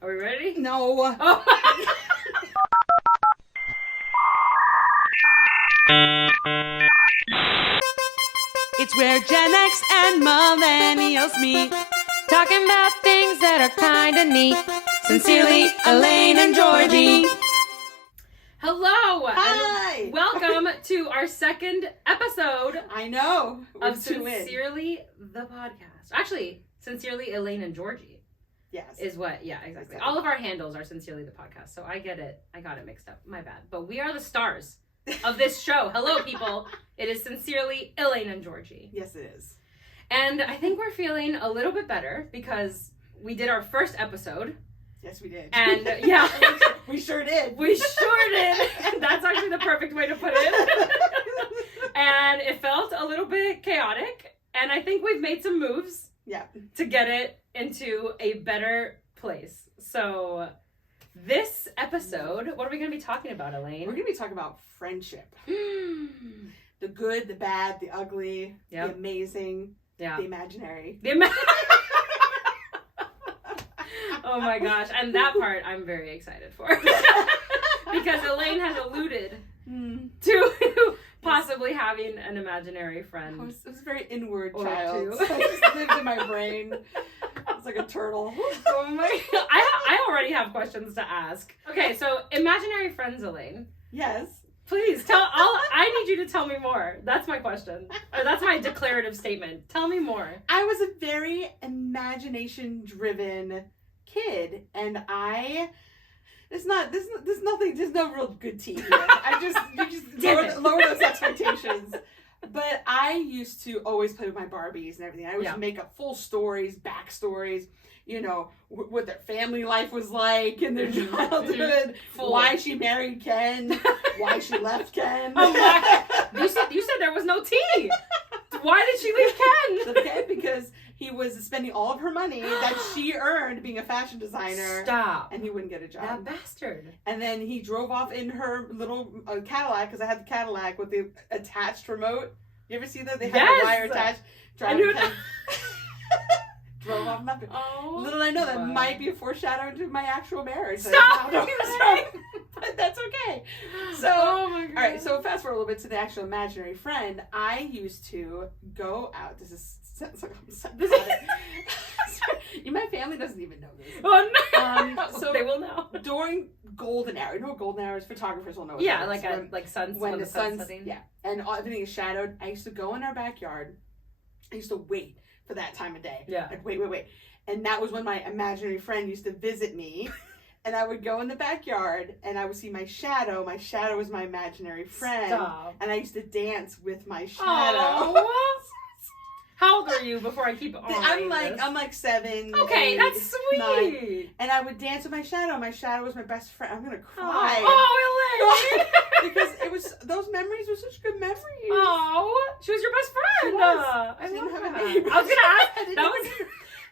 Are we ready? No. Oh. It's where Gen X and millennials meet, Talking about things that are kinda neat. Sincerely, Elaine and Georgie. Hello. Hi. And welcome to our second episode I know. of Sincerely the Podcast. Actually, Sincerely Elaine and Georgie Yes. is what, yeah, exactly. All of our handles are Sincerely the Podcast, so I get it. I got it mixed up. My bad. But we are the stars of this show. Hello, people. It is Sincerely Elaine and Georgie. Yes, it is. And I think we're feeling a little bit better because we did our first episode. Yes, we did. And yeah, we sure did. we sure did. And that's actually the perfect way to put it. And it felt a little bit chaotic. And I think we've made some moves to get it into a better place. So this episode, what are we going to be talking about, Elaine? We're going to be talking about friendship. The good, the bad, the ugly, the amazing, the imaginary. Oh my gosh. And that part I'm very excited for. Because Elaine has alluded to possibly having an imaginary friend. I was a very inward Or child. two. So it just lived in my brain. It's like a turtle. Oh my, I already have questions to ask. Okay, so imaginary friends, Elaine. Yes. Please I need you to tell me more. That's my question. Or that's my declarative statement. Tell me more. I was a very imagination-driven kid, and there's no real good tea here. You just lower those expectations. But I used to always play with my Barbies and everything. I used to make up full stories, backstories, you know, what their family life was like in their childhood, why she married Ken, why she left Ken. Oh my. You said there was no tea. Why did she leave Ken? Ken, because he was spending all of her money that she earned being a fashion designer. Stop. And he wouldn't get a job. That bastard. And then he drove off in her little Cadillac, because I had the Cadillac with the attached remote. You ever see that? They had the wire attached. Drove off nothing. Oh, little I know that might be a foreshadow to my actual marriage. Stop! But that's okay. So, oh my God. All right, so fast forward a little bit to the actual imaginary friend. I used to go out. My family doesn't even know this. Oh no! So they will know. During golden hour, you know what golden hour is? Photographers will know what Yeah, that is. like sun when the sun's setting. Yeah, and everything is shadowed. I used to go in our backyard. I used to wait for that time of day. Yeah. I'd wait. And that was when my imaginary friend used to visit me. And I would go in the backyard and I would see my shadow. My shadow was my imaginary friend. Stop. And I used to dance with my shadow. Oh. How old are you before I keep on? I'm like 7. Okay, 8, that's sweet. 9. And I would dance with my shadow. My shadow was my best friend. I'm gonna cry. Oh, Elaine. Because those memories were such good memories. Oh, she was your best friend. She didn't have a name. I was gonna ask.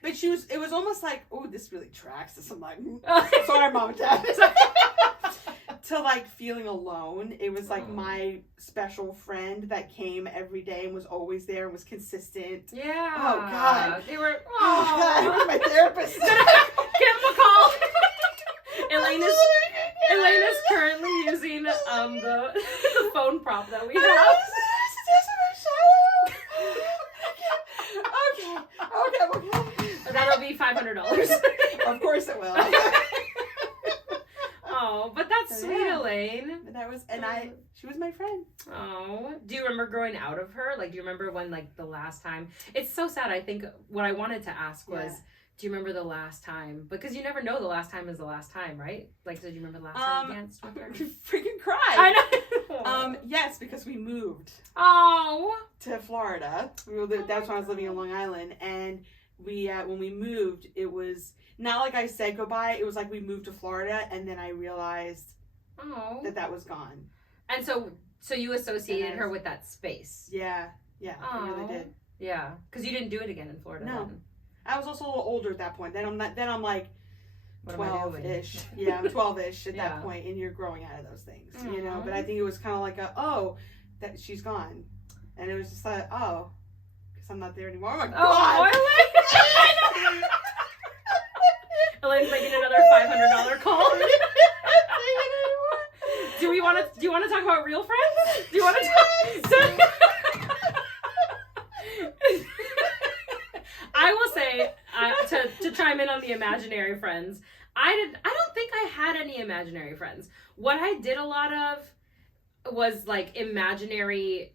But it was almost like, oh, this really tracks to some like, sorry, Mom and Dad. To like feeling alone. It was like my special friend that came every day and was always there and was consistent. Yeah. Oh, God. They were, oh God, it was my therapist. Give him a call. Elaine is currently using the phone prop that we have. Okay. That'll be $500. Of course it will. Oh, but that's sweet, Elaine. She was my friend. Oh, do you remember growing out of her? Like, do you remember when, like, the last time? It's so sad. I think what I wanted to ask was, do you remember the last time? Because you never know the last time is the last time, right? Like, did you remember the last time you danced with her? Freaking cried. I know. Yes, because we moved. Oh. To Florida. That's when I was living on Long Island, and we when we moved, it was not like I said goodbye. It was like we moved to Florida, and then I realized that was gone. And so you associated her with that space. Yeah, I really did. Yeah, because you didn't do it again in Florida. No, then. I was also a little older at that point. Then I'm like What am I doing? 12-ish. Yeah, I'm 12-ish at that point, and you're growing out of those things, you know. But I think it was kind of like that she's gone, and it was just like, because I'm not there anymore. Oh my God! Elaine's making another $500 call. Do you want to talk about real friends? Do you want to talk? I will say, to chime in on the imaginary friends, I don't think I had any imaginary friends. What I did a lot of was like imaginary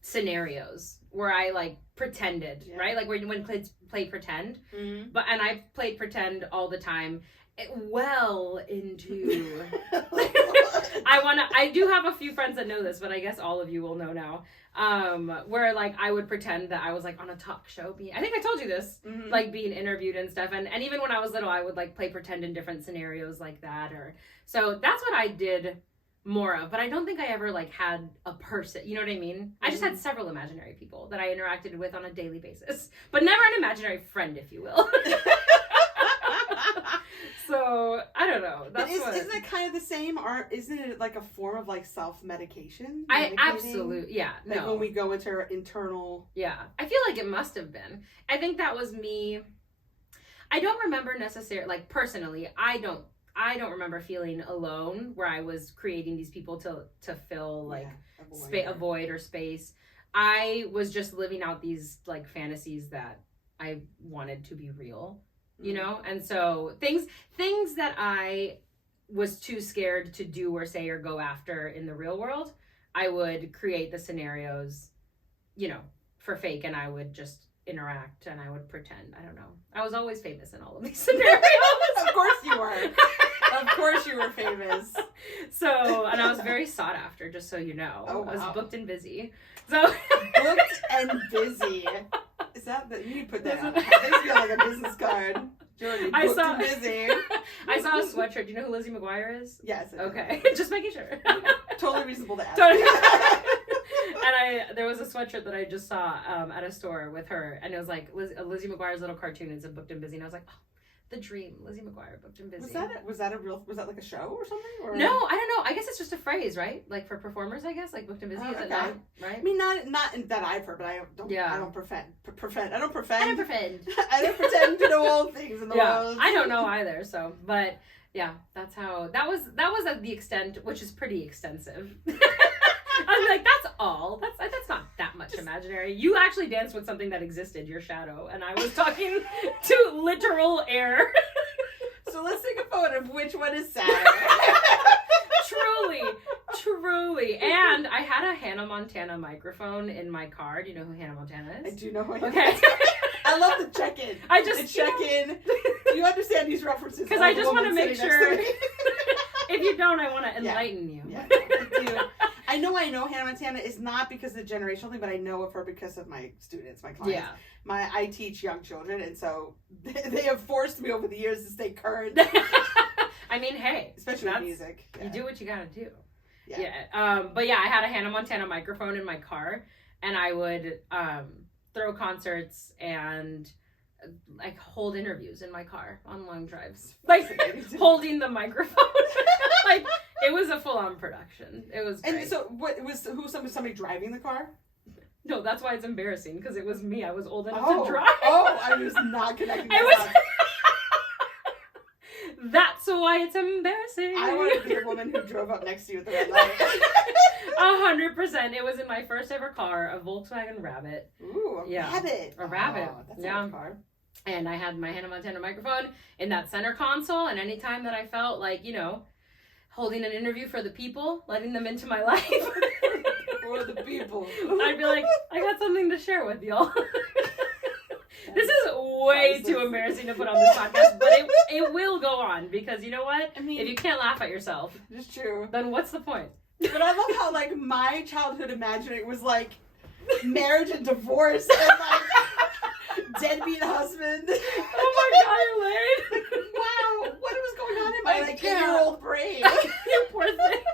scenarios where I like pretended, right? Like when played pretend. Mm-hmm. And I played pretend all the time. Well into I do have a few friends that know this, but I guess all of you will know now. Where like I would pretend that I was like on a talk show I think I told you this, mm-hmm. like being interviewed and stuff, and even when I was little I would like play pretend in different scenarios like that, or so that's what I did more of. But I don't think I ever like had a person, you know what I mean? Mm-hmm. I just had several imaginary people that I interacted with on a daily basis, but never an imaginary friend, if you will. So I don't know. Isn't it kind of the same? Or isn't it like a form of like self-medication? Absolutely, yeah. Like when we go into our internal. Yeah, I feel like it must have been. I think that was me. I don't remember necessarily, like personally, I don't remember feeling alone where I was creating these people to fill like a void or space. I was just living out these like fantasies that I wanted to be real. You know, and so things that I was too scared to do or say or go after in the real world, I would create the scenarios, you know, for fake, and I would just interact and I would pretend. I don't know. I was always famous in all of these scenarios. Of course you were. Of course you were famous. So, and I was very sought after, just so you know. Oh, wow. I was booked and busy. So booked and busy. Is that you need to put that on? That needs to be on like a business card. Jordan, booked and busy. I saw a sweatshirt. Do you know who Lizzie McGuire is? Yes. Okay. Just making sure. Totally reasonable to ask. And there was a sweatshirt that I just saw at a store with her, and it was like Lizzie McGuire's little cartoon, and it said booked and busy, and I was like, oh, the dream, Lizzie McGuire, booked and busy. Was that like a show or something? Or? No, I don't know. I guess it's just a phrase, right? Like for performers, I guess, like booked and busy. Is it not, right? I mean, not that I've heard, but I don't pretend. I don't pretend to know all things in the world. I don't know either. So, but yeah, that was at the extent, which is pretty extensive. I was like, that's all. That's not that much imaginary. You actually danced with something that existed, your shadow, and I was talking to literal air. So let's take a photo of which one is sadder. Truly. And I had a Hannah Montana microphone in my car. Do you know who Hannah Montana is? I do know who Okay. I love the check-in. Check-in. Do you understand these references? Because I just want to make sure. If you don't, I want to enlighten you. Yeah, I know Hannah Montana is not because of the generational thing, but I know of her because of my students, my clients. Yeah. I teach young children, and so they have forced me over the years to stay current. I mean, hey. Especially with music. Yeah. You do what you gotta do. Yeah. But yeah, I had a Hannah Montana microphone in my car, and I would throw concerts and like hold interviews in my car on long drives. Like holding the microphone. Like it was a full-on production. It was great. And so what was somebody driving the car? No, that's why it's embarrassing, because it was me. I was old enough to drive. Oh, I was not connecting that. That's why it's embarrassing. I wanted to be the woman who drove up next to you at the red light. 100%. It was in my first ever car, a Volkswagen Rabbit. Ooh, Rabbit. A Rabbit. Oh, that's a good car. And I had my Hannah Montana microphone in that center console, and anytime that I felt like, you know, holding an interview for the people, letting them into my life. For the people. I'd be like, I got something to share with y'all. This is way too embarrassing to put on this podcast, but it will go on, because you know what? I mean, if you can't laugh at yourself, it's true. Then what's the point? But I love how like my childhood imagining was like marriage and divorce and like deadbeat husband. Oh my God, Elaine! Wow, what was going on in my like 8-year-old brain? You poor thing.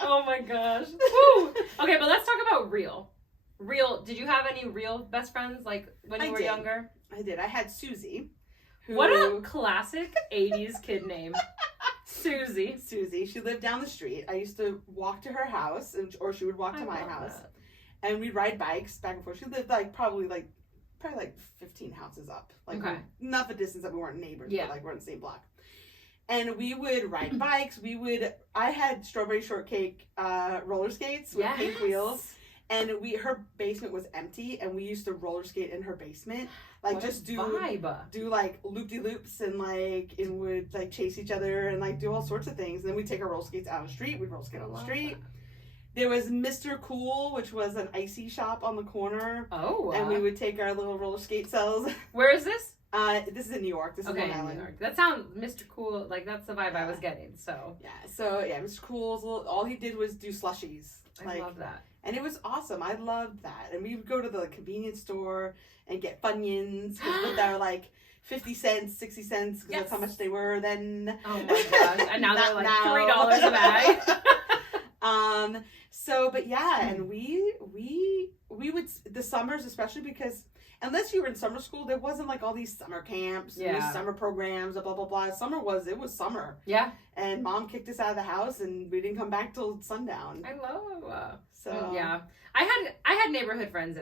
Oh my gosh. Woo. Okay, but let's talk about real. Did you have any real best friends, like, when you were younger? I did. I had Susie. What a classic 80s kid name. Susie. She lived down the street. I used to walk to her house, or she would walk to my house. And we'd ride bikes back and forth. She lived, like, probably, like, probably like 15 houses up. Like, okay. Not the distance that we weren't neighbors, yeah. but like we're in the same block. And we would ride bikes. I had strawberry shortcake roller skates with pink wheels. And her basement was empty, and we used to roller skate in her basement. Like, what just do like loop-de-loops, and would like chase each other and like do all sorts of things. And then we'd take our roller skates out on the street. We'd roller skate on the street. That. There was Mr. Cool, which was an icy shop on the corner. Oh. And we would take our little roller skate cells. Where is this? This is in New York. This is Long Island. New York. That sounds Mr. Cool. Like, that's the vibe I was getting. So. Yeah. So yeah, Mr. Cool's all he did was do slushies. I love that. And it was awesome. I loved that. And we would go to the convenience store and get Funyuns with our like 50 cents, 60 cents, because that's how much they were then. Oh my gosh. And now they're like $3 a bag. But yeah, and we would, the summers especially, because unless you were in summer school, there wasn't like all these summer camps, these summer programs, blah, blah, blah. It was summer. Yeah. And Mom kicked us out of the house, and we didn't come back till sundown. I love So yeah. I had neighborhood friends.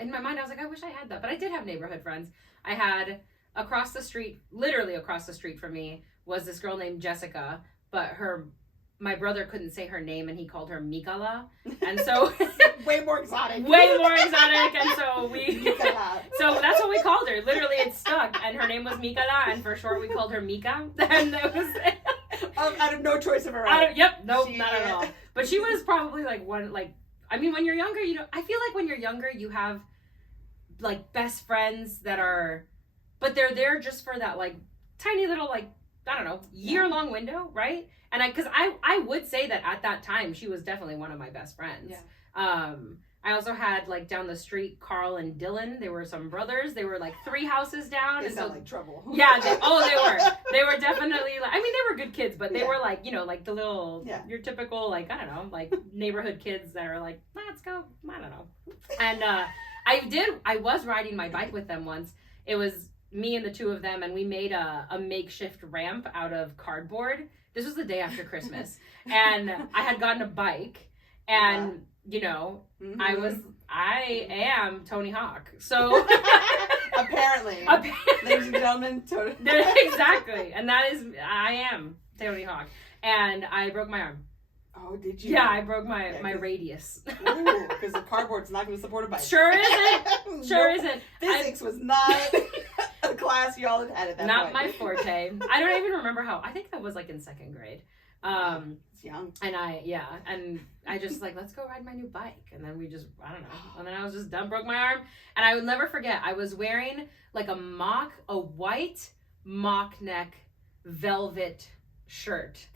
In my mind, I was like, I wish I had that. But I did have neighborhood friends. I had across the street, literally across the street from me, was this girl named Jessica, but my brother couldn't say her name, and he called her Mikala, and so way more exotic, and so so that's what we called her. Literally, it stuck, and her name was Mikala, and for short, we called her Mika, and that was out of no choice of her own. Not at all. But she was probably like one, like, I mean, when you're younger, I feel like when you're younger, you have like best friends that are, but they're there just for that like tiny little like, I don't know, year-long window, right? And because I would say that at that time, she was definitely one of my best friends. Yeah. I also had, like, down the street, Carl and Dylan. They were some brothers. They were, like, 3 houses down. They sound like trouble. Yeah. They were. They were definitely, like, I mean, they were good kids, but they were, like, like the little, your typical, like, I don't know, like, neighborhood kids that are like, let's go, I don't know. And I was riding my bike with them once. It was me and the 2 of them, and we made a makeshift ramp out of cardboard. This was the day after Christmas, and I had gotten a bike, and I am Tony Hawk. So apparently, ladies and gentlemen, Tony. Exactly, and I am Tony Hawk, and I broke my arm. Oh, did you? Yeah, I broke my radius. Ooh, because the cardboard's not going to support a bike. Sure isn't. Physics was not a class y'all had at that not point. My forte. I don't even remember how. I think I was like in 2nd grade. It's young. And I just like, let's go ride my new bike. And then we just, I don't know. And then I was just done, broke my arm. And I will never forget, I was wearing like a white mock neck velvet shirt.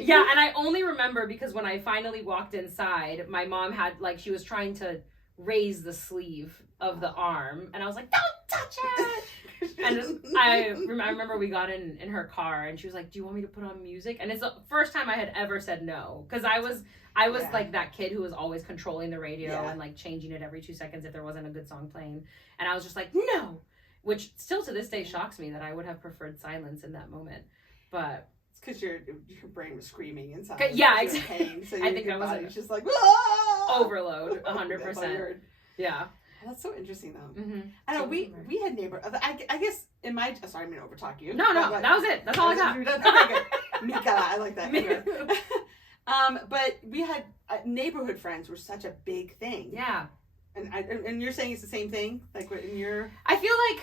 Yeah, and I only remember because when I finally walked inside, my mom had like, she was trying to raise the sleeve of the arm, and I was like, don't touch it. And I remember we got in her car, and she was like, do you want me to put on music? And it's the first time I had ever said no, because I was like that kid who was always controlling the radio and like changing it every 2 seconds if there wasn't a good song playing, and I was just like, no, which still to this day shocks me that I would have preferred silence in that moment. But it's because your brain was screaming inside. Yeah, exactly. Pain, so I think I was just like, Whoa! Overload 100%. Yeah. Oh, that's so interesting though. Mm-hmm. I know we had neighbors. I guess in my sorry, I'm gonna overtalk you. No, that was it. That's all I got. Okay, good. Mika, I like that. Anyway. But we had neighborhood friends were such a big thing. Yeah. And you're saying it's the same thing, like in your. I feel like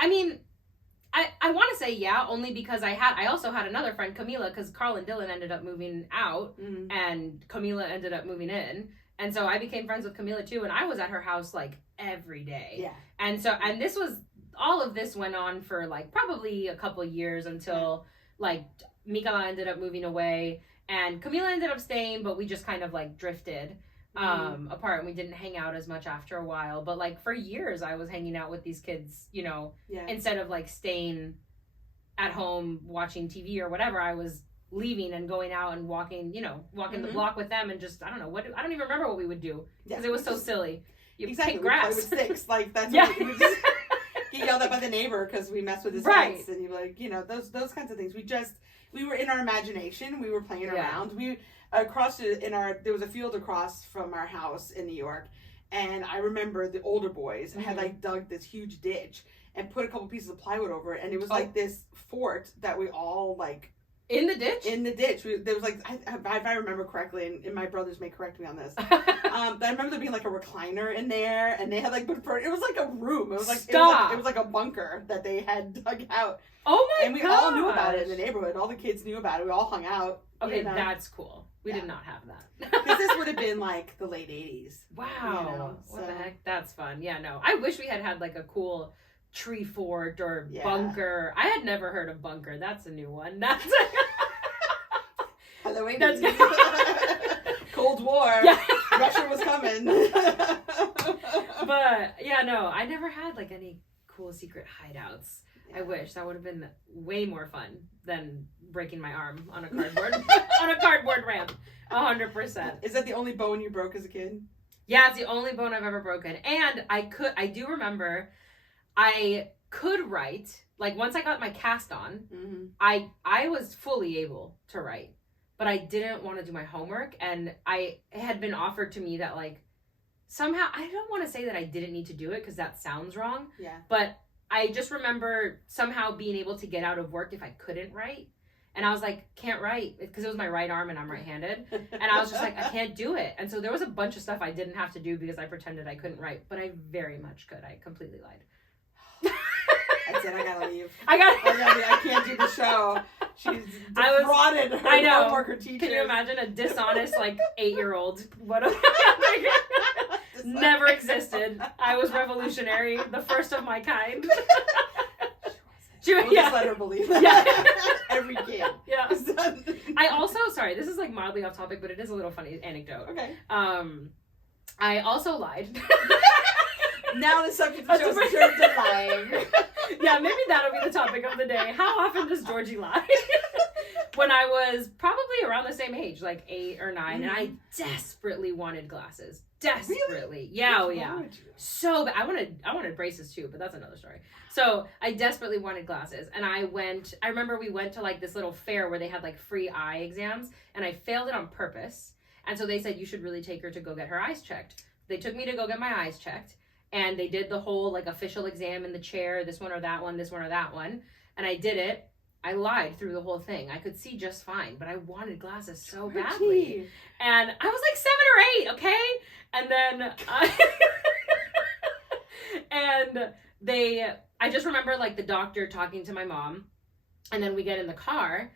I mean, I want to say yeah, only because I also had another friend, Camila, because Carl and Dylan ended up moving out, and Camila ended up moving in. And so I became friends with Camila too, and I was at her house like every day. Yeah. And all of this went on for like probably a couple years until like Mikala ended up moving away and Camila ended up staying, but we just kind of like drifted apart, and we didn't hang out as much after a while. But like for years I was hanging out with these kids, instead of like staying at home watching TV or whatever. I was leaving and going out and walking the block with them, and just I don't even remember what we would do because it was so silly. You pick grass. We play with sticks, like that's what we just get yelled at by the neighbor because we messed with his fence, and you're like, those kinds of things. We were in our imagination. We were playing around. There was a field across from our house in New York, And I remember the older boys had like dug this huge ditch and put a couple pieces of plywood over it, and it was like this fort that we all like in the ditch. There was like, if I remember correctly, and my brothers may correct me on this. I remember there being like a recliner in there, and they had like, it was like a room. It was like it was like a bunker that they had dug out. Oh my! And we all knew about it in the neighborhood. All the kids knew about it. We all hung out. Okay, that's cool. We did not have that. Because this would have been like the late 80s. Wow. What the heck? That's fun. Yeah, no. I wish we had like a cool tree fort or bunker. I had never heard of bunker. That's a new one. That's Hello, 80s. Cold War. Yeah. Russia was coming. But yeah, no, I never had like any cool secret hideouts. I wish that would have been way more fun than breaking my arm on a cardboard ramp. 100%. Is that the only bone you broke as a kid? Yeah, it's the only bone I've ever broken. And I do remember I could write, like once I got my cast on, I was fully able to write, but I didn't want to do my homework. And it had been offered to me that like somehow, I don't want to say that I didn't need to do it because that sounds wrong. Yeah. But I just remember somehow being able to get out of work if I couldn't write. And I was like, can't write, because it was my right arm and I'm right-handed. And I was just like, I can't do it. And so there was a bunch of stuff I didn't have to do because I pretended I couldn't write. But I very much could. I completely lied. I said, I gotta leave. I can't do the show. She's defrauded her homework or teachers. Can you imagine a dishonest, like, 8-year-old? What a... Never existed. I was revolutionary, the first of my kind. We'll just let her believe that. Yeah. Every kid. Yeah. I also, sorry, this is like mildly off topic, but it is a little funny anecdote. Okay. I also lied. Now the subject of the show is turned to lying. Yeah, maybe that'll be the topic of the day. How often does Georgie lie? When I was probably around the same age, like 8 or 9, and I desperately wanted glasses. Desperately. Really? Yeah, oh yeah. So bad. I wanted braces too, but that's another story. So I desperately wanted glasses, and I remember we went to like this little fair where they had like free eye exams, and I failed it on purpose. And so they said, you should really take her to go get her eyes checked. They took me to go get my eyes checked, and they did the whole like official exam in the chair, this one or that one, this one or that one. And I did it. I lied through the whole thing. I could see just fine, but I wanted glasses so badly. And I was like 7 or 8, okay? And then I just remember like the doctor talking to my mom, and then we get in the car,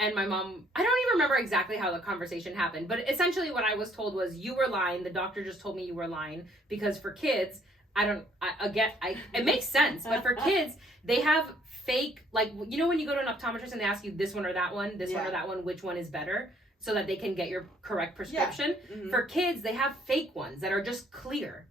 and my mom, I don't even remember exactly how the conversation happened, but essentially what I was told was, you were lying. The doctor just told me you were lying, because for kids, it makes sense, but for kids, they have fake, like, you know when you go to an optometrist and they ask you this one or that one, one or that one, which one is better, so that they can get your correct prescription? Yeah. Mm-hmm. For kids, they have fake ones that are just clear.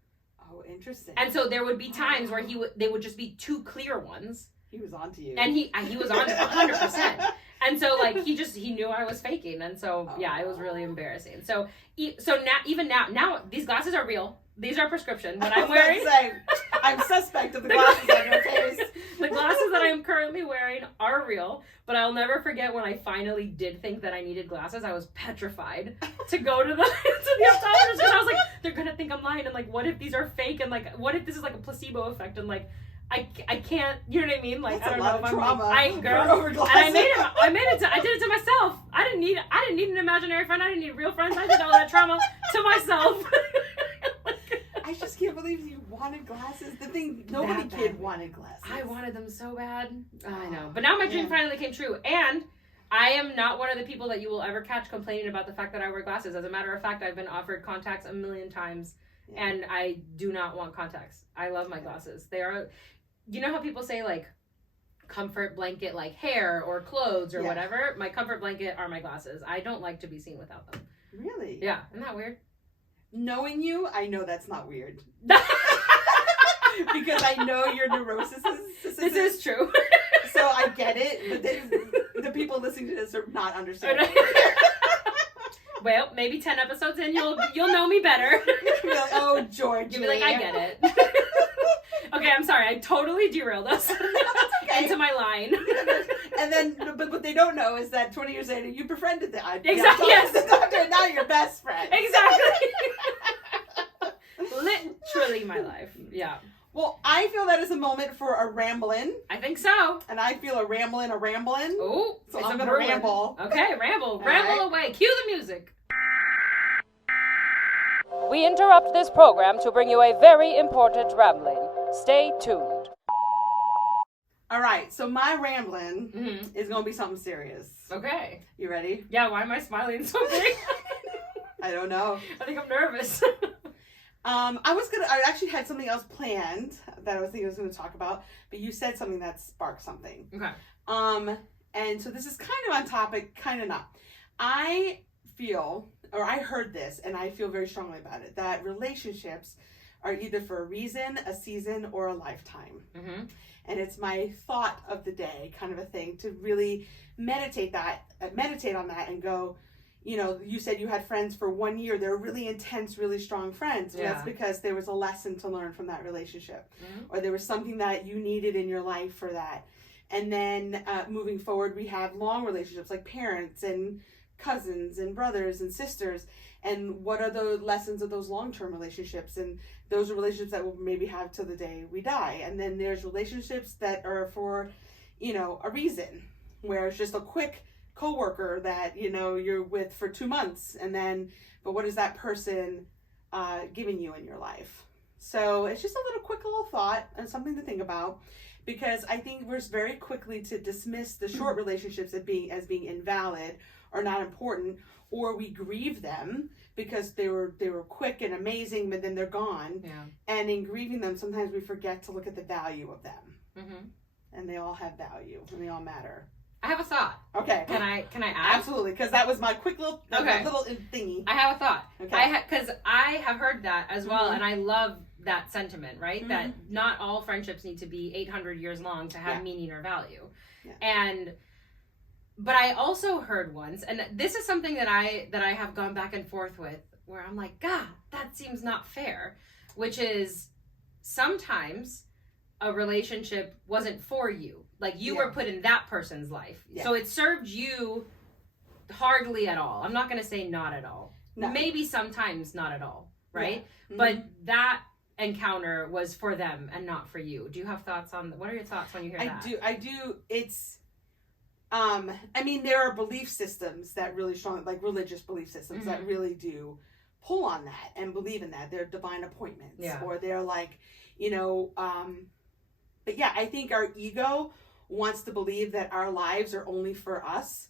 Oh, interesting. And so there would be times where they would just be 2 clear ones. He was onto you. And he was on 100%. And so like he knew I was faking, and so it was really embarrassing. So now these glasses are real. These are prescription. What I'm wearing, I'm suspect of the glasses on your face. The glasses that I'm currently wearing are real, but I'll never forget when I finally did think that I needed glasses. I was petrified to go to the optometrist, because I was like, they're gonna think I'm lying, and like, what if these are fake, and like, what if this is like a placebo effect, and like, I can't, you know what I mean? Like, that's I don't know if I'm trauma. And I did it to myself. I didn't need an imaginary friend. I didn't need real friends. I did all that trauma to myself. I just can't believe you wanted glasses. The thing, nobody kid wanted glasses. I wanted them so bad. I know. But now my dream finally came true. And I am not one of the people that you will ever catch complaining about the fact that I wear glasses. As a matter of fact, I've been offered contacts a million times, and I do not want contacts. I love my glasses. They are, you know how people say like comfort blanket, like hair or clothes or whatever? My comfort blanket are my glasses. I don't like to be seen without them. Really? Yeah. Isn't that weird? Knowing you, I know that's not weird. Because I know your neurosis is... This is true. So I get it, but the people listening to this are not understanding. Well, maybe 10 episodes in, you'll know me better. You'll be like, oh, Georgie. You'll be like, I get it. Okay, I'm sorry. I totally derailed us into my line. And then, but what they don't know is that 20 years later, you befriended the Exactly. Yes. The doctor, and now you're best friends. Exactly. literally my life. Yeah. Well, I feel that is a moment for a ramblin'. I think so. And I feel a ramblin'. Oh, so I'm going to ramble. Okay, ramble. Ramble away. Cue the music. We interrupt this program to bring you a very important rambling. Stay tuned. All right, so my rambling is going to be something serious. Okay. You ready? Yeah, why am I smiling so big? I don't know. I think I'm nervous. I actually had something else planned that I was thinking I was going to talk about, but you said something that sparked something. Okay. And so this is kind of on topic, kind of not. I heard this, and I feel very strongly about it, that relationships are either for a reason, a season, or a lifetime. Mm-hmm. And it's my thought of the day, kind of a thing, to really meditate on that and go, you know, you said you had friends for 1 year. They're really intense, really strong friends. Yeah. That's because there was a lesson to learn from that relationship. Mm-hmm. Or there was something that you needed in your life for that. And then moving forward, we have long relationships like parents and cousins and brothers and sisters. And what are the lessons of those long-term relationships? And those are relationships that we'll maybe have till the day we die. And then there's relationships that are for, you know, a reason, where it's just a quick coworker that, you know, you're with for 2 months, and then, but what is that person giving you in your life? So it's just a quick little thought and something to think about, because I think we're very quickly to dismiss the short relationships as being invalid or not important, or we grieve them because they were quick and amazing, but then they're gone. Yeah. And in grieving them, sometimes we forget to look at the value of them. Mm-hmm. And they all have value, and they all matter. I have a thought. Okay. Can I add? Absolutely, because that was my quick little little thingy. I have a thought. Okay. Because I have heard that as well, and I love that sentiment, right? Mm-hmm. That not all friendships need to be 800 years long to have meaning or value. Yeah. But I also heard once, and this is something that I have gone back and forth with, where I'm like, God, that seems not fair, which is sometimes a relationship wasn't for you. Like, you were put in that person's life. Yeah. So it served you hardly at all. I'm not going to say not at all. No. Maybe sometimes not at all, right? Yeah. Mm-hmm. But that encounter was for them and not for you. Do you have thoughts on what are your thoughts when you hear that? I do. It's I mean, there are belief systems that really strong, like religious belief systems that really do pull on that and believe in that. They're divine appointments, or they're like, you know, but yeah, I think our ego wants to believe that our lives are only for us.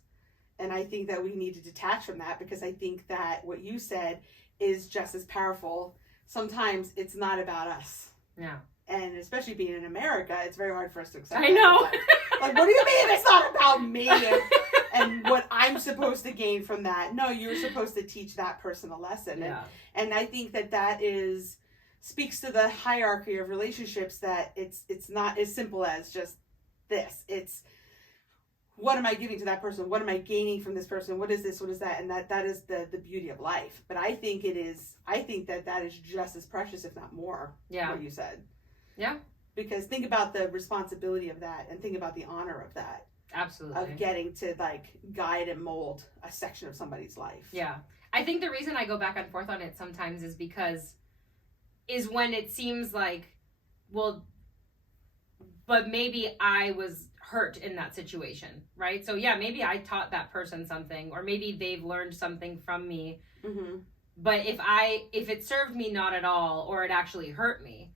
And I think that we need to detach from that, because I think that what you said is just as powerful. Sometimes it's not about us. Yeah. And especially being in America, it's very hard for us to accept. I know. Like, what do you mean it's not about me and what I'm supposed to gain from that? No, you're supposed to teach that person a lesson. Yeah. And I think that speaks to the hierarchy of relationships, that it's not as simple as just this. It's, what am I giving to that person? What am I gaining from this person? What is this? What is that? And that is the beauty of life. But I think that is just as precious, if not more, what you said. Yeah. Because think about the responsibility of that, and think about the honor of that. Absolutely. Of getting to like guide and mold a section of somebody's life. Yeah. I think the reason I go back and forth on it sometimes is when it seems like, well, but maybe I was hurt in that situation, right? So yeah, maybe I taught that person something, or maybe they've learned something from me. Mm-hmm. But if it served me not at all, or it actually hurt me,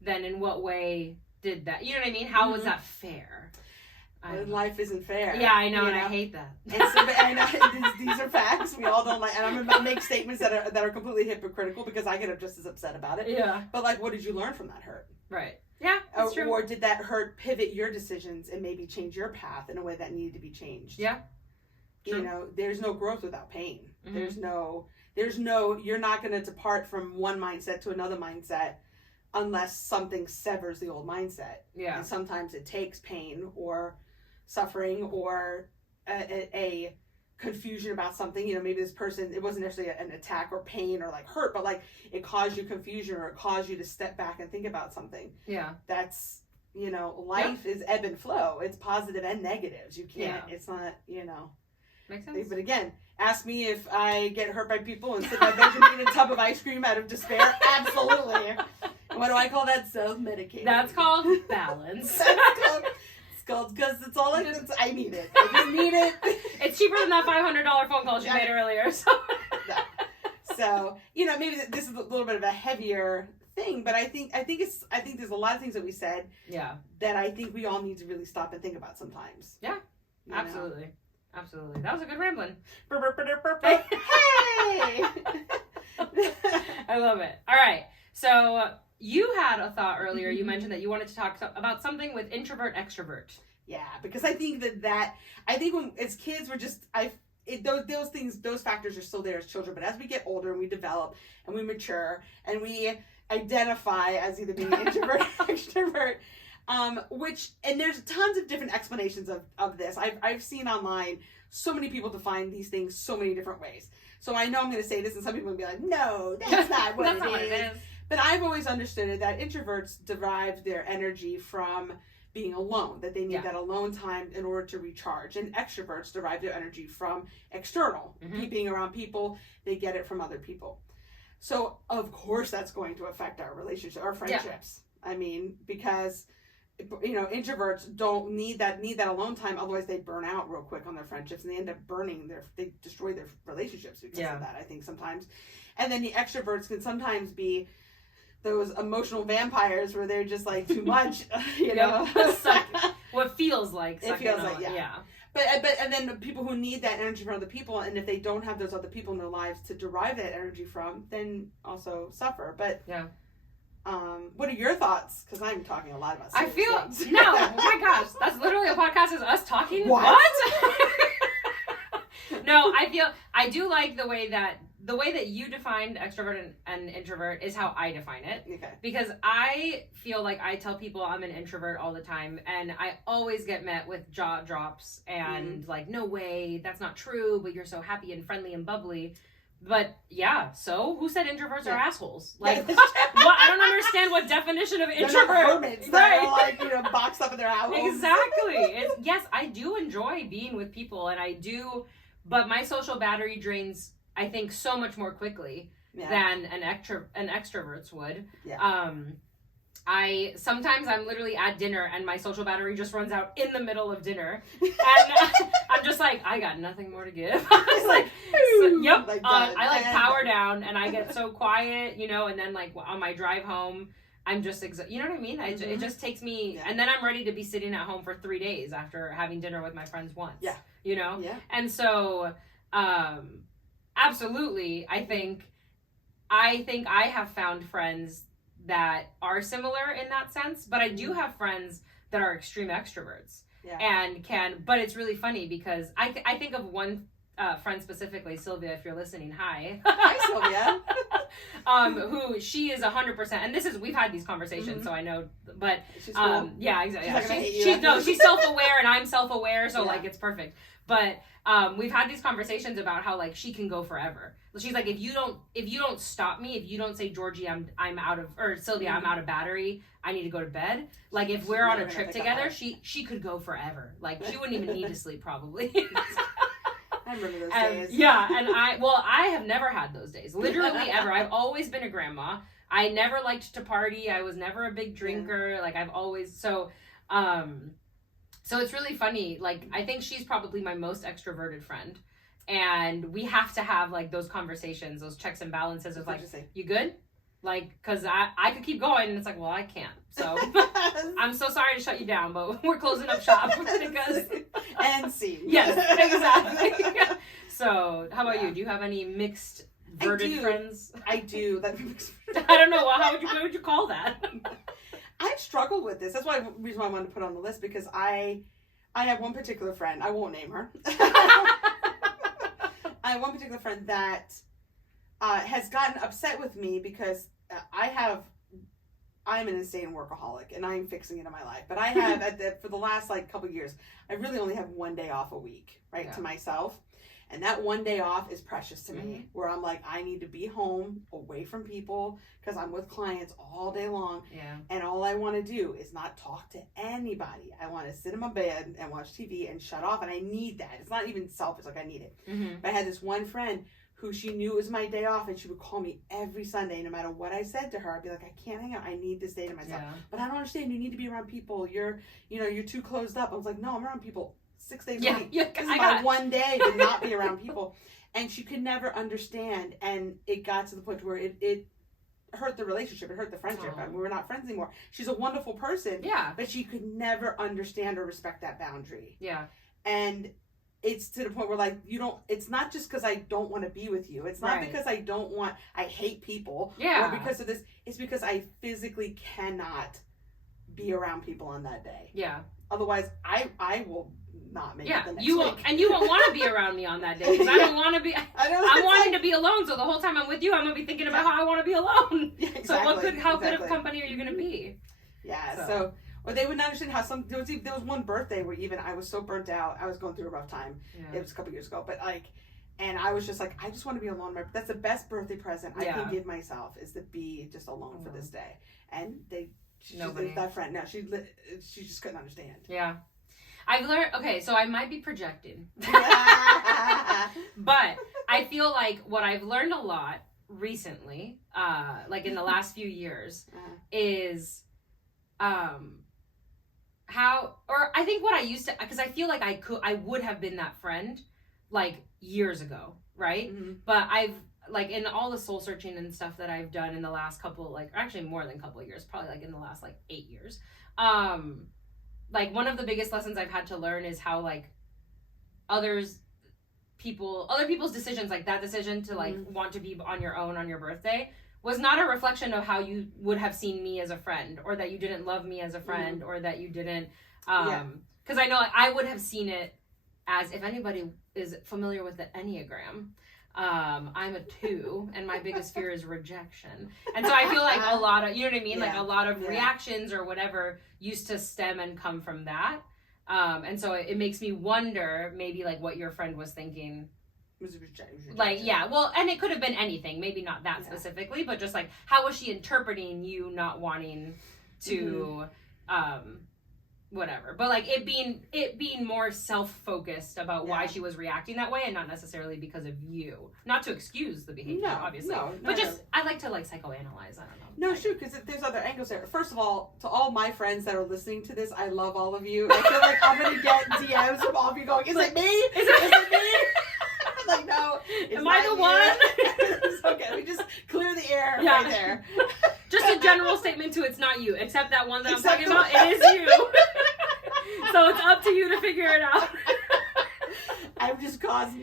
then in what way did that, you know what I mean? How was that fair? Life isn't fair. Yeah, I know, and I hate that. These are facts. We all don't like, and I'm about to make statements that are completely hypocritical, because I get just as upset about it. Yeah. But like, what did you learn from that hurt? Right. Yeah, that's true. Or did that hurt pivot your decisions and maybe change your path in a way that needed to be changed? Yeah. True. You know, there's no growth without pain. Mm-hmm. There's no, you're not going to depart from one mindset to another mindset unless something severs the old mindset. Yeah. And sometimes it takes pain or suffering or a confusion about something. You know, maybe this person, it wasn't necessarily an attack or pain or like hurt, but like it caused you confusion, or it caused you to step back and think about something. Yeah. That's, you know, life is ebb and flow. It's positive and negatives. You can't, it's not, you know. Makes sense. But again, ask me if I get hurt by people and sit in my bedroom eating a tub of ice cream out of despair. Absolutely. And what do I call that? Self-medicating. That's called balance. It's called because it's all I need it. I just need it. It's cheaper than that $500 phone call she made earlier. So. So, maybe this is a little bit of a heavier thing, but I think there's a lot of things that we said that I think we all need to really stop and think about sometimes. Yeah, absolutely. Absolutely. That was a good rambling. Hey! I love it. All right. So you had a thought earlier. You mentioned that you wanted to talk about something with introvert, extrovert. Yeah, because I think I think when as kids we're just, those factors are still there as children, but as we get older and we develop and we mature and we identify as either being introvert or extrovert, and there's tons of different explanations of this. I've seen online so many people define these things so many different ways. So I know I'm going to say this and some people will be like, no, that's not what that's not what it is. But I've always understood it that introverts derive their energy from being alone, that they need that alone time in order to recharge. And extroverts derive their energy from external, being around people. They get it from other people. So of course that's going to affect our relationship, our friendships. Yeah. I mean, because introverts don't need that alone time. Otherwise they burn out real quick on their friendships and they end up they destroy their relationships because of that, I think sometimes. And then the extroverts can sometimes be those emotional vampires where they're just like too much, what feels like. It feels like, But and then the people who need that energy from other people, and if they don't have those other people in their lives to derive that energy from, then also suffer. But what are your thoughts? Because I'm talking a lot about I feel things. No, oh my gosh, that's literally a podcast is us talking. What? No, I do like the way that you defined extrovert and introvert is how I define it. Okay. Because I feel like I tell people I'm an introvert all the time, and I always get met with jaw drops and like, no way, that's not true, but you're so happy and friendly and bubbly. But so who said introverts are assholes? Like, I don't understand what definition of introvert. They're not hermits that are like boxed up in their house. Exactly. Yes, I do enjoy being with people, and I do, but my social battery drains, I think, so much more quickly than an extrovert's would. Yeah. I'm literally at dinner and my social battery just runs out in the middle of dinner, and I'm just like, I got nothing more to give. I was like, yep. I like power down and I get so quiet, and then like on my drive home, I'm just you know what I mean? It just takes me, and then I'm ready to be sitting at home for 3 days after having dinner with my friends once. Yeah. Yeah. And so, absolutely, I think I have found friends that are similar in that sense, but I do have friends that are extreme extroverts but it's really funny because I think of one friend specifically, Sylvia, if you're listening, hi. Hi, Sylvia. Who she is 100%, and we've had these conversations, so I know, but she's cool. Yeah, exactly. She's self-aware and I'm self-aware, so like it's perfect. But we've had these conversations about how like she can go forever. She's like, if you don't stop me, if you don't say, Georgie, I'm out of, or Sylvia, I'm out of battery, I need to go to bed. Like if we're on a trip together, she could go forever. Like she wouldn't even need to sleep probably. I remember those days. Yeah, and I have never had those days. Literally ever. I've always been a grandma. I never liked to party. I was never a big drinker. Yeah. Like I've always so it's really funny. Like I think she's probably my most extroverted friend. And we have to have like those conversations, those checks and balances of like, you good? Like, cause I could keep going and it's like, well, I can't. So I'm so sorry to shut you down, but we're closing up shop because and see. Yes, exactly. So how about you? Do you have any mixed verted friends? I do. I don't know. What would you call that? I've struggled with this. That's the reason why I wanted to put it on the list, because I have one particular friend. I won't name her. I have one particular friend that has gotten upset with me because I I'm an insane workaholic, and I'm fixing it in my life. But I have, for the last, like, couple of years, I really only have one day off a week, right, to myself. And that one day off is precious to me, where I'm like, I need to be home, away from people, because I'm with clients all day long. Yeah. And all I want to do is not talk to anybody. I want to sit in my bed and watch TV and shut off, and I need that. It's not even selfish, like, I need it. But I had this one friend who she knew it was my day off, and she would call me every Sunday, no matter what I said to her. I'd be like, I can't hang out. I need this day to myself. Yeah. But I don't understand. You need to be around people. You're too closed up. I was like, no, I'm around people 6 days a week. This is my one day to not be around people. And she could never understand. And it got to the point where it hurt the relationship. It hurt the friendship. I mean, we're not friends anymore. She's a wonderful person. Yeah. But she could never understand or respect that boundary. Yeah. And it's to the point where, like, it's not just because I don't want to be with you. It's not because I hate people. Yeah. Or because of this. It's because I physically cannot be around people on that day. Yeah. Otherwise, I will not make it the next week. And you won't want to be around me on that day, because I don't want to be. I'm wanting to be alone, so the whole time I'm with you, I'm gonna be thinking about how I want to be alone. Yeah, exactly. So how good of company are you gonna be? Yeah. So or they wouldn't understand how there was one birthday where even I was so burnt out. I was going through a rough time. Yeah. It was a couple years ago, but and I was just like, I just want to be alone. That's the best birthday present I can give myself, is to be just alone for this day. And that friend, no, she just couldn't understand. Yeah. I've learned, okay, so I might be projecting, but I feel like what I've learned a lot recently, like in the last few years, is how, or I think what I used to, because I feel like I would have been that friend like years ago, right? Mm-hmm. But I've, like, in all the soul searching and stuff that I've done in the last couple, like, actually more than a couple of years, probably like in the last like 8 years, like, one of the biggest lessons I've had to learn is how, like, other people's decisions, like that decision to, like, want to be on your own on your birthday, was not a reflection of how you would have seen me as a friend, or that you didn't love me as a friend, or that you didn't, because I know I would have seen it as, if anybody is familiar with the Enneagram, I'm a 2, and my biggest fear is rejection. And so I feel like a lot of, you know what I mean? Yeah. Like, a lot of reactions or whatever used to stem and come from that. And so it makes me wonder, maybe, like, what your friend was thinking. Was it rejection? Like, yeah, well, and it could have been anything, maybe not that specifically, but just, like, how was she interpreting you not wanting to, whatever, but, like, it being more self-focused about why she was reacting that way, and not necessarily because of you. Not to excuse the behavior, obviously, but just I like to, like, psychoanalyze. I don't know. No, shoot, because there's other angles there. First of all, to all my friends that are listening to this, I love all of you. I feel like I'm gonna get DMs from all of you going, "Is it me? Is it me?" I'm like, no. Am I the one? It's okay. We just clear the air right there. Just a general statement to it's not you, except that one that I'm talking about. It is you. So it's up to you to figure it out. I've just caused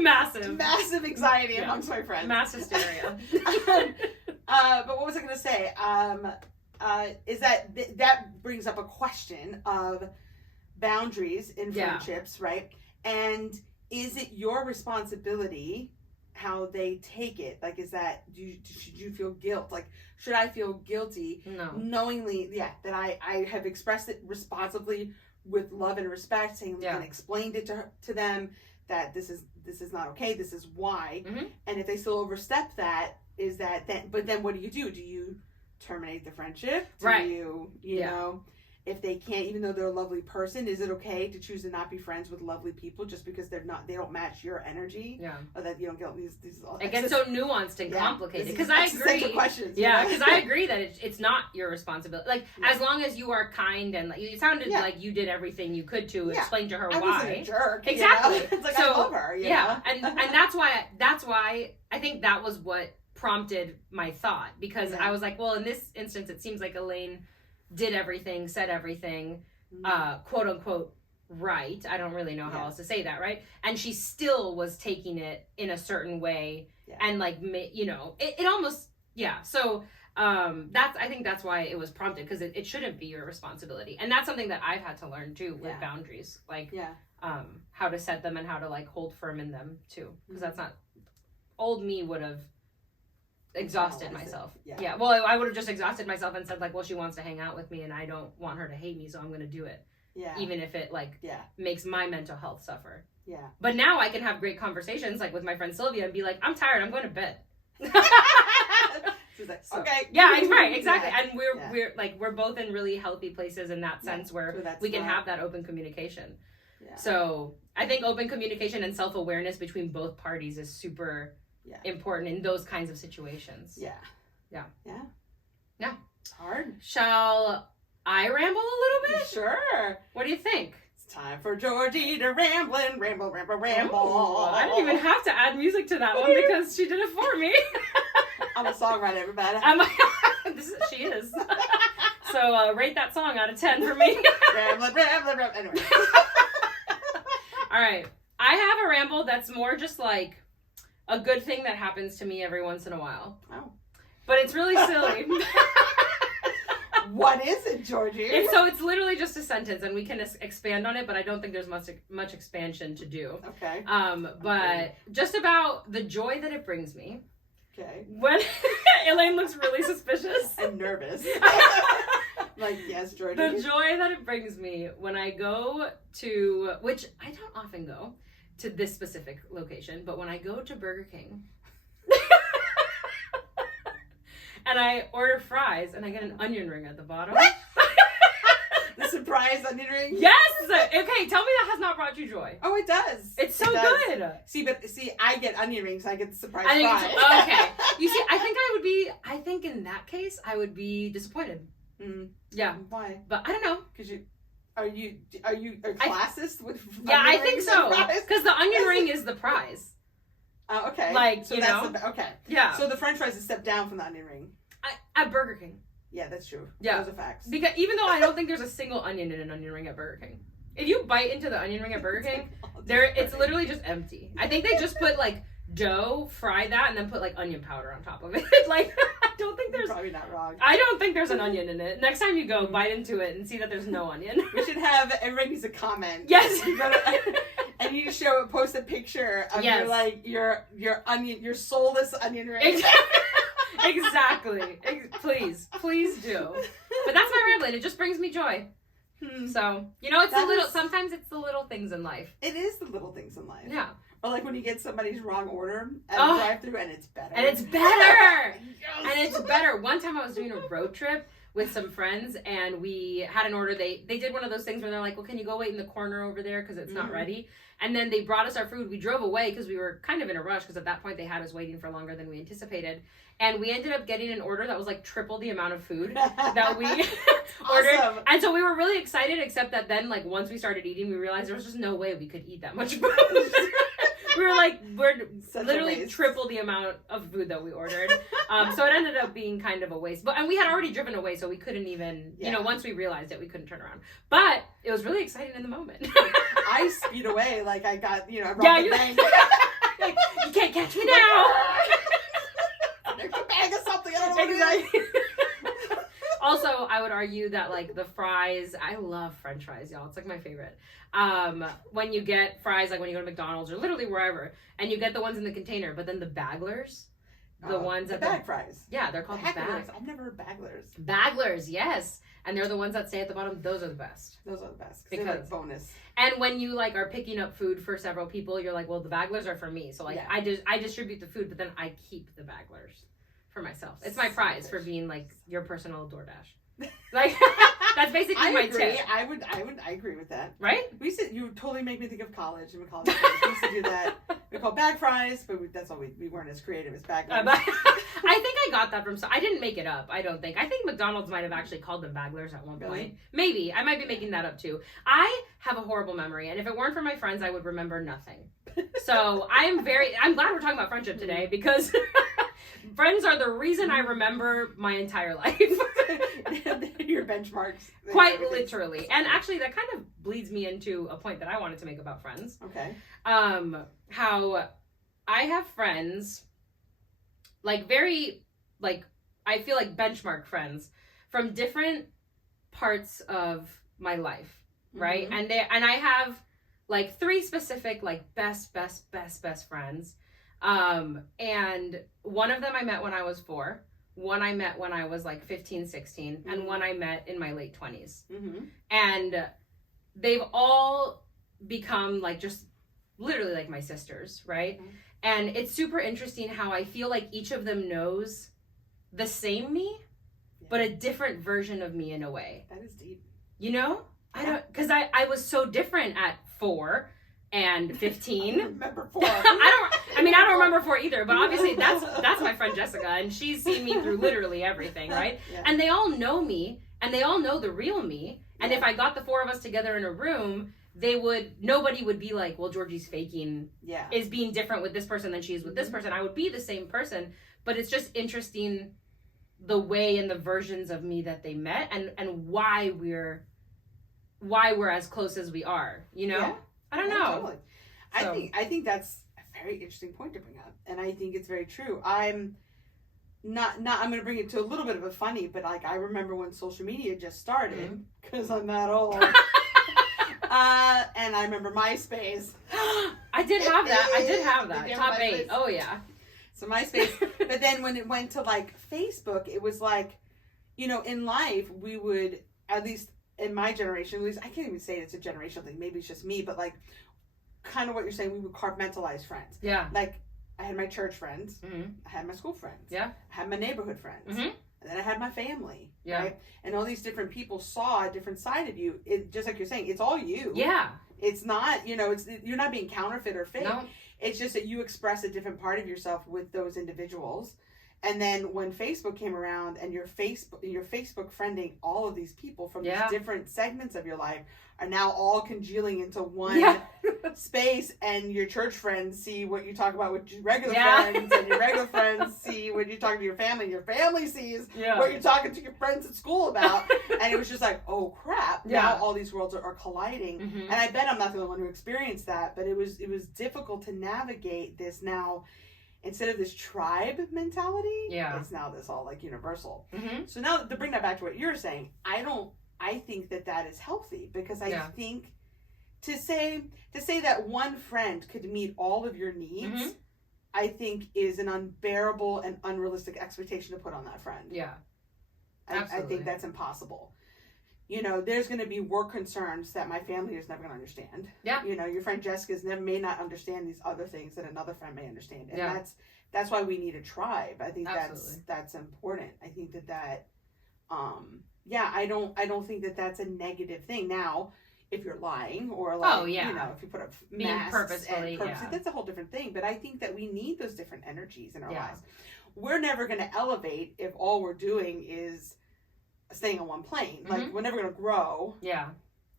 massive anxiety amongst my friends. Mass hysteria. But what was I going to say? Is that brings up a question of boundaries in friendships, right? And is it your responsibility how they take it? Like, is that, should you feel guilt? Like, should I feel guilty knowingly, that I have expressed it responsibly with love and respect, saying and explained it to them that this is not okay, this is why. And if they still overstep that, is that then, but then what do? Do you terminate the friendship? Do you know, if they can't, even though they're a lovely person, is it okay to choose to not be friends with lovely people just because they don't match your energy? Yeah. Or that you don't get these it gets so nuanced and complicated. Because I agree. Questions, because I agree that it's not your responsibility. Like, as long as you are kind and, like, it sounded like you did everything you could to explain to her why. I wasn't a jerk. Exactly. It's like, I love her. You know? And that's why I think that was what prompted my thought, because I was like, well, in this instance, it seems like Elaine did everything, said everything, quote unquote, right. I don't really know how else to say that, right? And she still was taking it in a certain way, and, like, it almost, So I think that's why it was prompted, because it shouldn't be your responsibility, and that's something that I've had to learn too with boundaries, like how to set them and how to, like, hold firm in them too, because that's not old me would have. exhausted myself. Yeah. Well, I would have just exhausted myself and said like, well, she wants to hang out with me and I don't want her to hate me, so I'm going to do it. Yeah. Even if it like makes my mental health suffer. Yeah. But now I can have great conversations like with my friend Sylvia and be like, I'm tired, I'm going to bed. She's like, okay. Yeah, right, exactly. Yeah. And we're both in really healthy places in that sense where we can have that open communication. Yeah. So I think open communication and self-awareness between both parties is super important in those kinds of situations. Yeah. Yeah. Yeah. Yeah. It's hard. Shall I ramble a little bit? Sure. What do you think? It's time for Georgie to ramble. Oh, I didn't even have to add music to that one because she did it for me. I'm a songwriter, everybody. She is. So rate that song out of 10 for me. Ramblin'. Anyway. All right. I have a ramble that's more just like a good thing that happens to me every once in a while. Oh. But it's really silly. What is it, Georgie? It's literally just a sentence, and we can expand on it, but I don't think there's much expansion to do. Okay. But just about the joy that it brings me. Okay. When Elaine looks really suspicious. I'm nervous. Like, yes, Georgie. The joy that it brings me when I go to, which I don't often go to this specific location, but when I go to Burger King and I order fries and I get an onion ring at the bottom. The surprise onion ring? Yes! Okay, tell me that has not brought you joy. Oh, it does. It's so good. See, I get onion rings, I get the surprise fries. Okay. You see, I think in that case, I would be disappointed. Mm. Yeah. Why? But I don't know. Because are you a classist with I think so. Because the onion ring is the prize. Okay. Like, so okay. Yeah. So the french fries is a step down from the onion ring. At Burger King. Yeah, that's true. Yeah. Those are facts. Because even though I don't think there's a single onion in an onion ring at Burger King. If you bite into the onion ring at Burger King, it's literally just empty. I think they just put like dough, fry that, and then put like onion powder on top of it. Like, I don't think there's... You're probably not wrong. I don't think there's an onion in it. Next time you go, bite into it and see that there's no onion. We should have... Everybody needs a comment. Yes. And you post a picture of your onion, your soulless onion ring. Exactly. Please do. But that's my rambling. It just brings me joy. So, sometimes it's the little things in life. It is the little things in life. Yeah. Or like when you get somebody's wrong order at a drive-thru and it's better. Yes. And it's better. One time I was doing a road trip with some friends and we had an order. They did one of those things where they're like, well, can you go wait in the corner over there because it's not ready? And then they brought us our food. We drove away because we were kind of in a rush because at that point they had us waiting for longer than we anticipated. And we ended up getting an order that was like triple the amount of food that we ordered. And so we were really excited, except that then like once we started eating, we realized there was just no way we could eat that much food. We were like, we're literally triple the amount of food that we ordered. So it ended up being kind of a waste. And we had already driven away, so we couldn't even, once we realized it, we couldn't turn around. But it was really exciting in the moment. I speed away like I got, I robbed the bank. Like, you can't catch me now. There's a bag of something. I don't know. Exactly. Also, I would argue that like the fries, I love French fries, y'all. It's like my favorite. When you get fries, like when you go to McDonald's or literally wherever, and you get the ones in the container, but then the baglers, ones the bag fries. Yeah, they're called baglers. I've never heard baglers. Baglers, yes. And they're the ones that stay at the bottom. Those are the best. Those are the best. Because they're like bonus. And when you like are picking up food for several people, you're like, well, the baglers are for me. So like I distribute the food, but then I keep the baglers for myself. It's my prize for being like your personal DoorDash. Like that's basically my tip. I agree with that. Right? You totally make me think of college. We used to do that. We call bag fries, but that's all we weren't as creative as baglers. I think I got that from I didn't make it up. I don't think. I think McDonald's might have actually called them baglers at one point. Really? Maybe. I might be making that up too. I have a horrible memory, and if it weren't for my friends, I would remember nothing. So I'm glad we're talking about friendship today because friends are the reason I remember my entire life. Your benchmarks. Quite literally. And actually that kind of bleeds me into a point that I wanted to make about friends. Okay. How I have friends, like very, like, I feel like benchmark friends from different parts of my life, right? And I have like 3 specific, like, best friends. And one of them I met when I was 4. One I met when I was like 15, 16. And one I met in my late 20s. And they've all become like just literally like my sisters, right? And it's super interesting how I feel like each of them knows the same me, but a different version of me in a way. That is deep. You know? Because I was so different at 4 and 15. I remember 4. I don't remember 4 either, but obviously that's my friend Jessica, and she's seen me through literally everything, right? Yeah. And they all know me, and they all know the real me. And if I got the 4 of us together in a room, nobody would be like, well, Georgie's faking, is being different with this person than she is with this person. I would be the same person, but it's just interesting the way and the versions of me that they met and why we're as close as we are, you know? Yeah. I don't know. Totally. I think that's a very interesting point to bring up, and I think it's very true. I'm going to bring it to a little bit of a funny, but like I remember when social media just started, because I'm that old. And I remember MySpace. I did have that. Top 8. Oh yeah. So MySpace. But then when it went to like Facebook, it was like, you know, in life we would, at least in my generation, at least I can't even say it's a generational thing. Maybe it's just me, but like kind of what you're saying, we would compartmentalize friends. Yeah. Like I had my church friends. I had my school friends. Yeah. I had my neighborhood friends. And then I had my family. Yeah. Right? And all these different people saw a different side of you. It, just like you're saying, it's all you. Yeah. It's not, you know, you're not being counterfeit or fake. No. It's just that you express a different part of yourself with those individuals. And then when Facebook came around and you're Facebook friending all of these people from these different segments of your life are now all congealing into one space, and your church friends see what you talk about with your regular friends, and your regular friends see what you talk to your family, and your family sees what you're talking to your friends at school about. And it was just like, oh crap, now all these worlds are colliding. And I bet I'm not the only one who experienced that, but it was difficult to navigate this now. Instead of this tribe mentality, it's now this all like universal. So now to bring that back to what you're saying, I think that is healthy, because I think to say that one friend could meet all of your needs, I think is an unbearable and unrealistic expectation to put on that friend. Yeah. I think that's impossible. You know, there's going to be work concerns that my family is never going to understand. Yeah. You know, your friend Jessica's may not understand these other things that another friend may understand. And that's why we need a tribe. I think that's important. I think that I don't think that that's a negative thing. Now, if you're lying or like, you know, if you put up masks purposefully, that's a whole different thing. But I think that we need those different energies in our lives. We're never going to elevate if all we're doing is staying on one plane. Like, we're never going to grow. Yeah.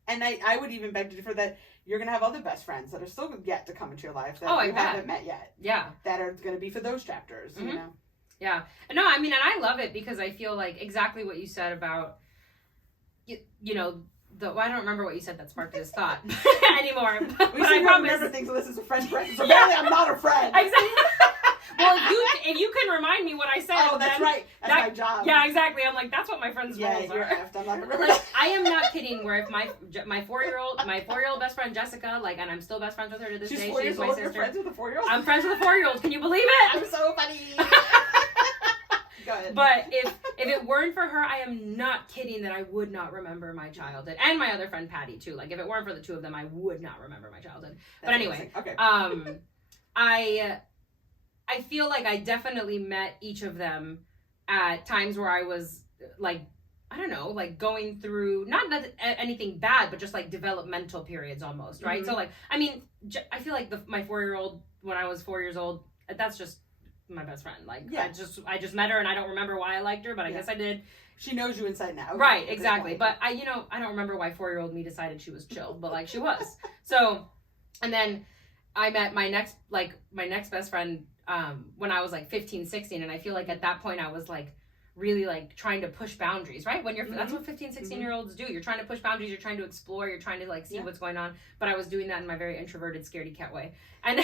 And I would even beg to differ that you're going to have other best friends that are still yet to come into your life that you haven't met yet. Yeah. That are going to be for those chapters, you know? Yeah. No, I mean, and I love it because I feel like exactly what you said about, you know, I don't remember what you said that sparked this thought anymore. But I promise. Remember things, so this is a friend. So apparently I'm not a friend. Exactly. Well, if you can remind me what I said. Oh, that's right. That's my job. Yeah, exactly. I'm like, that's what my friends' roles are. I'm not remember. Like, I am not kidding. Where if my 4-year-old best friend Jessica, like, and I'm still best friends with her to this day. She's 4 years old. You're friends with a 4-year-old? I'm friends with a 4-year-old. Can you believe it? I'm so funny. Go ahead. But if it weren't for her, I am not kidding that I would not remember my childhood, and my other friend Patty too. Like, if it weren't for the two of them, I would not remember my childhood. But anyway, okay. I feel like I definitely met each of them at times where I was like, I don't know, like going through not anything bad, but just like developmental periods almost, right? So like, I mean, I feel like my 4-year-old, when I was 4 years old, that's just my best friend. Like, I just met her and I don't remember why I liked her, but I guess I did. She knows you inside now. Right, exactly. But I don't remember why 4-year-old me decided she was chill, but like she was. So, and then I met my next best friend when I was like 15, 16, and I feel like at that point I was like really like trying to push boundaries, right? When that's what 15, 16-year-olds do. You're trying to push boundaries, you're trying to explore, you're trying to like see what's going on. But I was doing that in my very introverted, scaredy cat way. And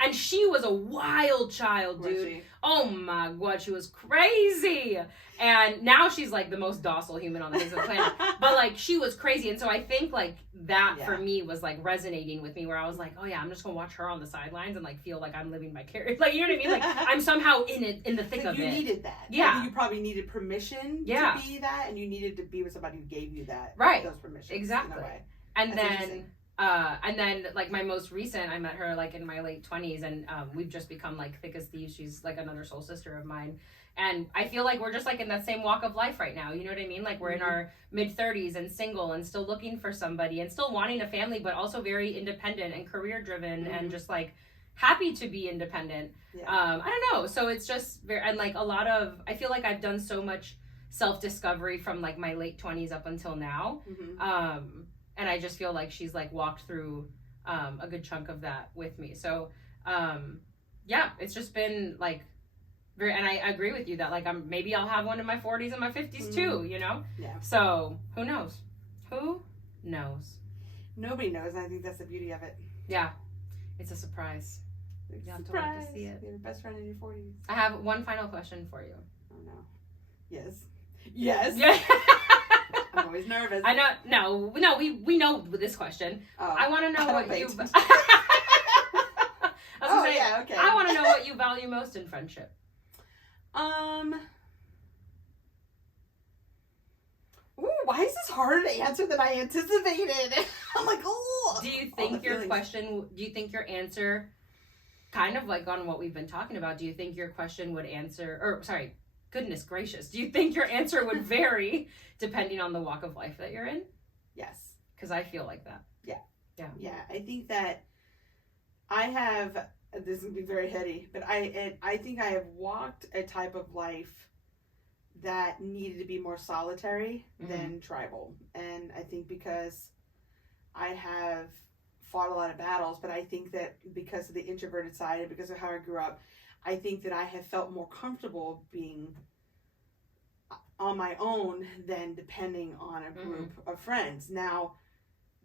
And she was a wild child, dude. Oh my God, she was crazy. And now she's like the most docile human on the face of the planet. But like, she was crazy. And so I think like that for me was like resonating with me, where I was like, oh yeah, I'm just gonna watch her on the sidelines and like feel like I'm living my character. Like, you know what I mean? Like, I'm somehow in the thick of it. You needed that. Yeah. I think you probably needed permission to be that, and you needed to be with somebody who gave you that. Right. Those permissions. Exactly. In a way. And then like my most recent, I met her like in my late 20s, and we've just become like thick as thieves. She's like another soul sister of mine. And I feel like we're just like in that same walk of life right now. You know what I mean? Like we're in our mid 30s and single and still looking for somebody and still wanting a family, but also very independent and career driven and just like happy to be independent. Yeah. I don't know. So it's just very, and like a lot of, I feel like I've done so much self-discovery from like my late 20s up until now. And I just feel like she's like walked through a good chunk of that with me. So yeah, it's just been like very, and I agree with you that like maybe I'll have one in my 40s and my 50s too, you know? Yeah. So who knows? Who knows? Nobody knows, and I think that's the beauty of it. Yeah. It's a surprise. You have to wait to see it. You're your best friend in your 40s. I have one final question for you. Oh no. Yes. Yes. Yeah. I'm always nervous. I know. No, we know this question. Oh, I want to know what you. Yeah, okay. I want to know what you value most in friendship. Ooh, why is this harder to answer than I anticipated? I'm like, oh. Do you think your answer, kind of like on what we've been talking about, do you think your question would answer, or sorry, goodness gracious, do you think your answer would vary depending on the walk of life that you're in? Yes. Because I feel like that. Yeah, I think that I have, this is going to be very heady, but I think I have walked a type of life that needed to be more solitary than tribal. And I think because I have fought a lot of battles, but I think that because of the introverted side and because of how I grew up, I think that I have felt more comfortable being on my own than depending on a group of friends. Now,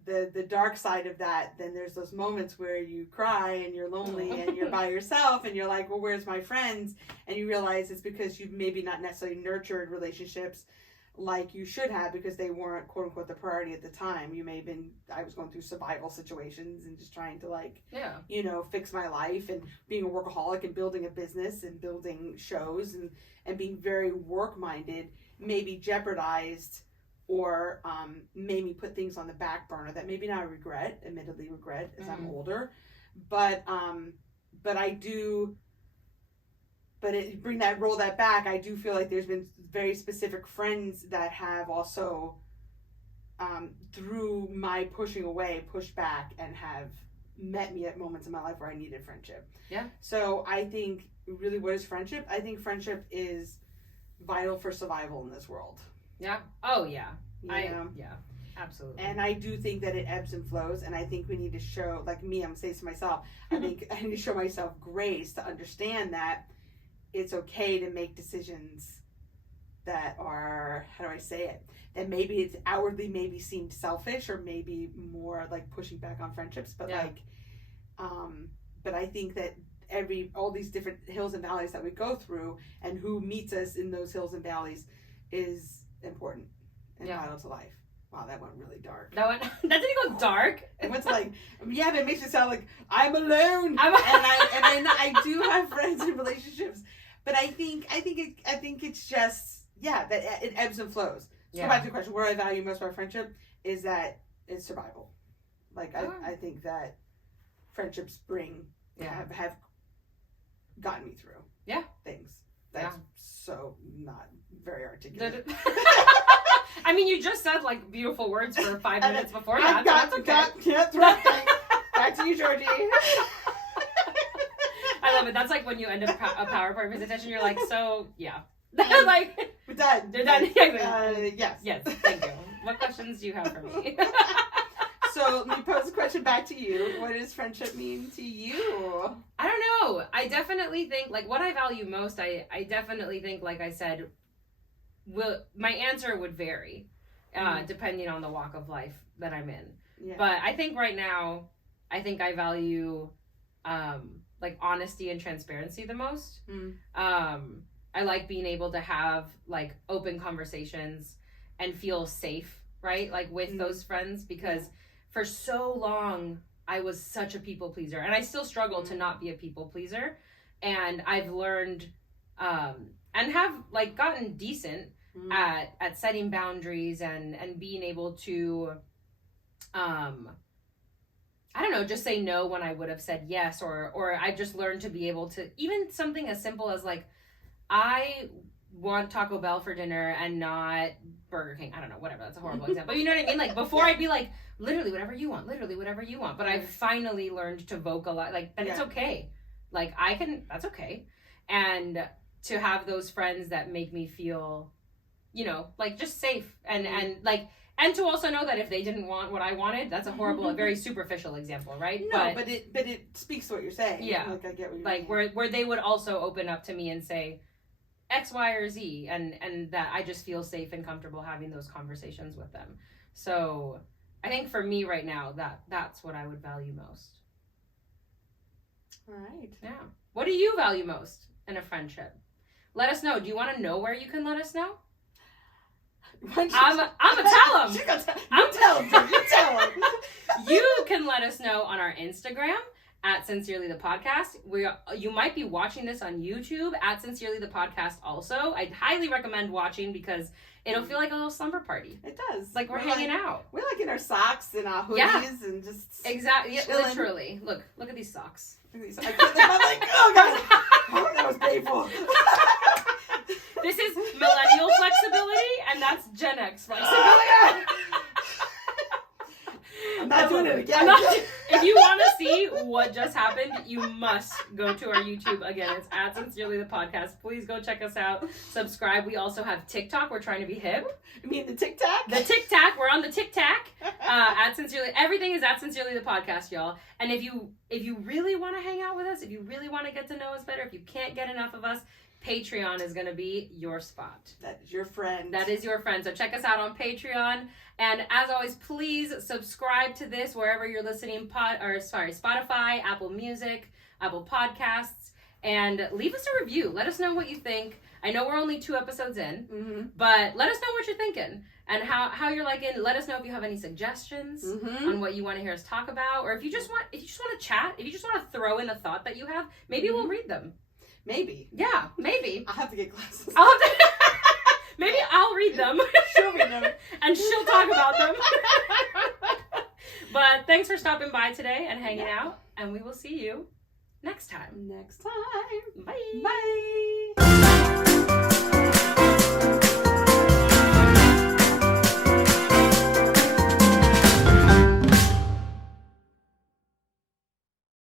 the dark side of that, then there's those moments where you cry and you're lonely and you're by yourself and you're like, well, where's my friends? And you realize it's because you've maybe not necessarily nurtured relationships like you should have, because they weren't quote unquote the priority at the time. You may have been, I was going through survival situations and just trying to like, fix my life, and being a workaholic and building a business and building shows and being very work minded maybe jeopardized or made me put things on the back burner that maybe now I admittedly regret as I'm older, but roll that back, I do feel like there's been very specific friends that have also through my pushing away, pushed back, and have met me at moments in my life where I needed friendship. Yeah. So I think really, what is friendship? I think friendship is vital for survival in this world. Yeah. Oh, yeah. Yeah, absolutely. And I do think that it ebbs and flows, and I think we need to show, like me, I'm going to say this to myself, I think I need to show myself grace to understand that it's okay to make decisions that are, how do I say it, that maybe it's outwardly maybe seemed selfish or maybe more like pushing back on friendships, but but I think that all these different hills and valleys that we go through and who meets us in those hills and valleys is important and vital to life. Wow, that went really dark. That didn't go dark. It went to like, but it makes it sound like I'm alone. I do have friends and relationships, but I think it's just that it ebbs and flows. So back to the question, where I value most of our friendship is that it's survival. Like I think that friendships have gotten me through things. That's so not very articulate. I mean, you just said like beautiful words for 5 minutes before that. Back to you, Georgie. I love it. That's like when you end a PowerPoint presentation, you're like, so like we're done. They're done. Yes. Yes. Thank you. What questions do you have for me? So let me pose a question back to you. What does friendship mean to you? I don't know. I definitely think, like, what I value most, I definitely think, like I said, my answer would vary depending on the walk of life that I'm in. Yeah. But I think right now, I think I value like honesty and transparency the most. I like being able to have like open conversations and feel safe, right? Like with those friends, because for so long I was such a people pleaser, and I still struggle to not be a people pleaser. And I've learned and have like gotten decent at setting boundaries and being able to I don't know, just say no when I would have said yes, or I just learned to be able to, even something as simple as like, I want Taco Bell for dinner and not Burger King. I don't know, whatever. That's a horrible example. You know what I mean? Like before I'd be like, literally whatever you want. But I've finally learned to vocalize, like, that it's okay. Like that's okay. And to have those friends that make me feel, you know, like just safe and like, and to also know that if they didn't want what I wanted, that's a horrible, a very superficial example, right? No, but it speaks to what you're saying. Yeah. Like I get what you're like saying. where they would also open up to me and say X, Y, or Z, and that I just feel safe and comfortable having those conversations with them. So I think for me right now, that's what I would value most. All right. Yeah. What do you value most in a friendship? Let us know. Do you want to know where you can let us know? I'm gonna tell them. You tell them. You can let us know on our Instagram at Sincerelythepodcast. You might be watching this on YouTube at Sincerelythepodcast also. I'd highly recommend watching because it'll feel like a little slumber party. It does. Like we're hanging out. We're like in our socks and our hoodies and just exactly. Yeah, chilling. literally. Look at these socks. I put them on like, oh god, oh, that was painful. This is millennial flexibility, and that's Gen X flexibility. Oh, I'm not doing it again. If you want to see what just happened, you must go to our YouTube. Again, it's at Sincerely the Podcast. Please go check us out. Subscribe. We also have TikTok. We're trying to be hip. You mean the Tic Tac? The Tic Tac. We're on the Tic Tac. At Sincerely. Everything is at Sincerely the Podcast, y'all. And if you really want to hang out with us, if you really want to get to know us better, if you can't get enough of us, Patreon is going to be your spot. That is your friend. That is your friend. So check us out on Patreon. And as always, please subscribe to this wherever you're listening, Spotify, Apple Music, Apple Podcasts, and leave us a review. Let us know what you think. I know we're only 2 episodes in, but let us know what you're thinking and how you're liking. Let us know if you have any suggestions on what you want to hear us talk about, or if you just want to chat, if you just want to throw in a thought that you have, maybe we'll read them. Maybe. Yeah, maybe. I'll have to get glasses. Maybe I'll read them. She'll read them. And she'll talk about them. But thanks for stopping by today and hanging out. And we will see you next time. Next time. Bye. Bye.